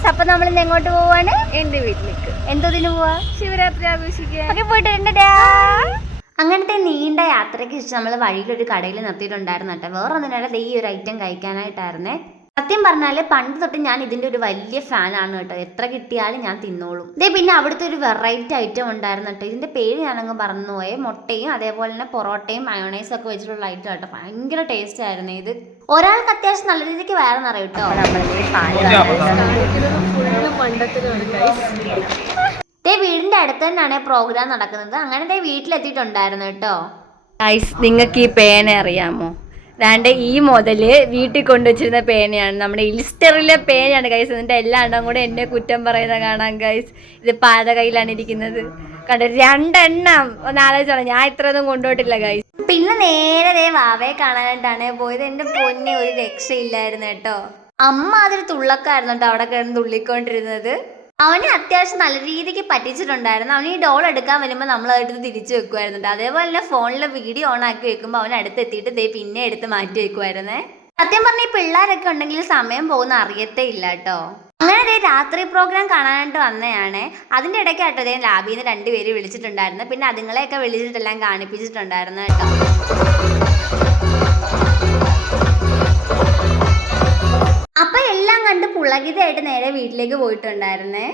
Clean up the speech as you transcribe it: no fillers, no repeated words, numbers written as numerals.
Guys, അപ്പൊ നമ്മൾ ഇന്ന് എങ്ങോട്ട് പോവാണ്? എന്റെ വീട്ടിലേക്ക്. എന്തോതിന് പോവാ? ശിവരാത്രി ആഘോഷിക്കാൻ. ഓക്കെ, പോയിട്ട്. അങ്ങനത്തെ നീണ്ട യാത്രയ്ക്ക് ശേഷം നമ്മൾ വഴിയിലൊരു കടയിൽ നിർത്തിയിട്ടുണ്ടായിരുന്നു കേട്ടോ. വേറെ ഒന്നിനല്ല, ഈ ഒരു ഐറ്റം കഴിക്കാനായിട്ടായിരുന്നേ. സത്യം പറഞ്ഞാല് പണ്ട് തൊട്ട് ഞാൻ ഇതിന്റെ ഒരു വലിയ ഫാനാണ് കേട്ടോ. എത്ര കിട്ടിയാലും ഞാൻ തിന്നോളും. പിന്നെ അവിടുത്തെ ഒരു വെറൈറ്റി ഐറ്റം ഉണ്ടായിരുന്നു കേട്ടോ. ഇതിന്റെ പേര് ഞാനങ്ങ് പറഞ്ഞു പോയെ. മുട്ടയും അതേപോലെ തന്നെ പൊറോട്ടയും മയോണൈസും ഒക്കെ വെച്ചിട്ടുള്ള ഐറ്റം കേട്ടോ. ഭയങ്കര ടേസ്റ്റ് ആയിരുന്നു ഇത്. ഒരാൾക്ക് അത്യാവശ്യം നല്ല രീതിക്ക് വേറെ നിറയും കേട്ടോ. വീടിന്റെ അടുത്ത് തന്നെയാണ് പ്രോഗ്രാം നടക്കുന്നത്. അങ്ങനെ വീട്ടിലെത്തിയിട്ടുണ്ടായിരുന്നു കേട്ടോ. നിങ്ങൾക്ക് ഈ പേന അറിയാമോ? ദാണ്ട് ഈ മുതല് വീട്ടിൽ കൊണ്ടുവച്ചിരുന്ന പേനയാണ്. നമ്മുടെ ഇലിസ്റ്ററിലെ പേനയാണ് ഗൈസ്. ഇതിന്റെ എല്ലാ എണ്ണം കൂടെ എന്നെ കുറ്റം പറയുന്ന കാണാം ഗൈസ്. ഇത് പാത കയ്യിലാണ് ഇരിക്കുന്നത്. കണ്ട 2 എണ്ണം ഒന്ന് ആലോചിച്ചോളാം. ഞാൻ ഇത്രയൊന്നും കൊണ്ടുപോയിട്ടില്ല ഗൈസ്. പിന്നെ നേരെ വാവയെ കാണാനായിട്ടാണ് പോയത്. എന്റെ പൊന്നെ, ഒരു രക്ഷയില്ലായിരുന്നു കേട്ടോ. അമ്മ അതൊരു തുള്ളക്കായിരുന്നു കേട്ടോ അവിടെ കിടന്ന് തുള്ളിക്കൊണ്ടിരുന്നത്. അവനെ അത്യാവശ്യം നല്ല രീതിക്ക് പറ്റിച്ചിട്ടുണ്ടായിരുന്നു. അവന് ഈ ഡോൾ എടുക്കാൻ വരുമ്പോൾ നമ്മൾ അതെടുത്ത് തിരിച്ചു വെക്കുമായിരുന്നു. അതേപോലെ തന്നെ ഫോണിലെ വീഡിയോ ഓൺ ആക്കി വെക്കുമ്പോൾ അവൻ അടുത്തെത്തിയിട്ട് പിന്നെ എടുത്ത് മാറ്റി വെക്കുമായിരുന്നേ. സത്യം പറഞ്ഞ ഈ പിള്ളേരൊക്കെ ഉണ്ടെങ്കിൽ സമയം പോകുന്ന അറിയത്തേ ഇല്ല കേട്ടോ. അങ്ങനെ രാത്രി പ്രോഗ്രാം കാണാനായിട്ട് വന്നതാണ്. അതിൻ്റെ ഇടയ്ക്കാട്ടോ ലാബിൽ നിന്ന് 2 പേര് വിളിച്ചിട്ടുണ്ടായിരുന്നു. പിന്നെ അതുങ്ങളെയൊക്കെ വിളിച്ചിട്ടെല്ലാം കാണിപ്പിച്ചിട്ടുണ്ടായിരുന്നു കേട്ടോ. അപ്പൊ എല്ലാം കണ്ട് പുളകിതയായിട്ട് നേരെ വീട്ടിലേക്ക് പോയിട്ടുണ്ടായിരുന്നേ.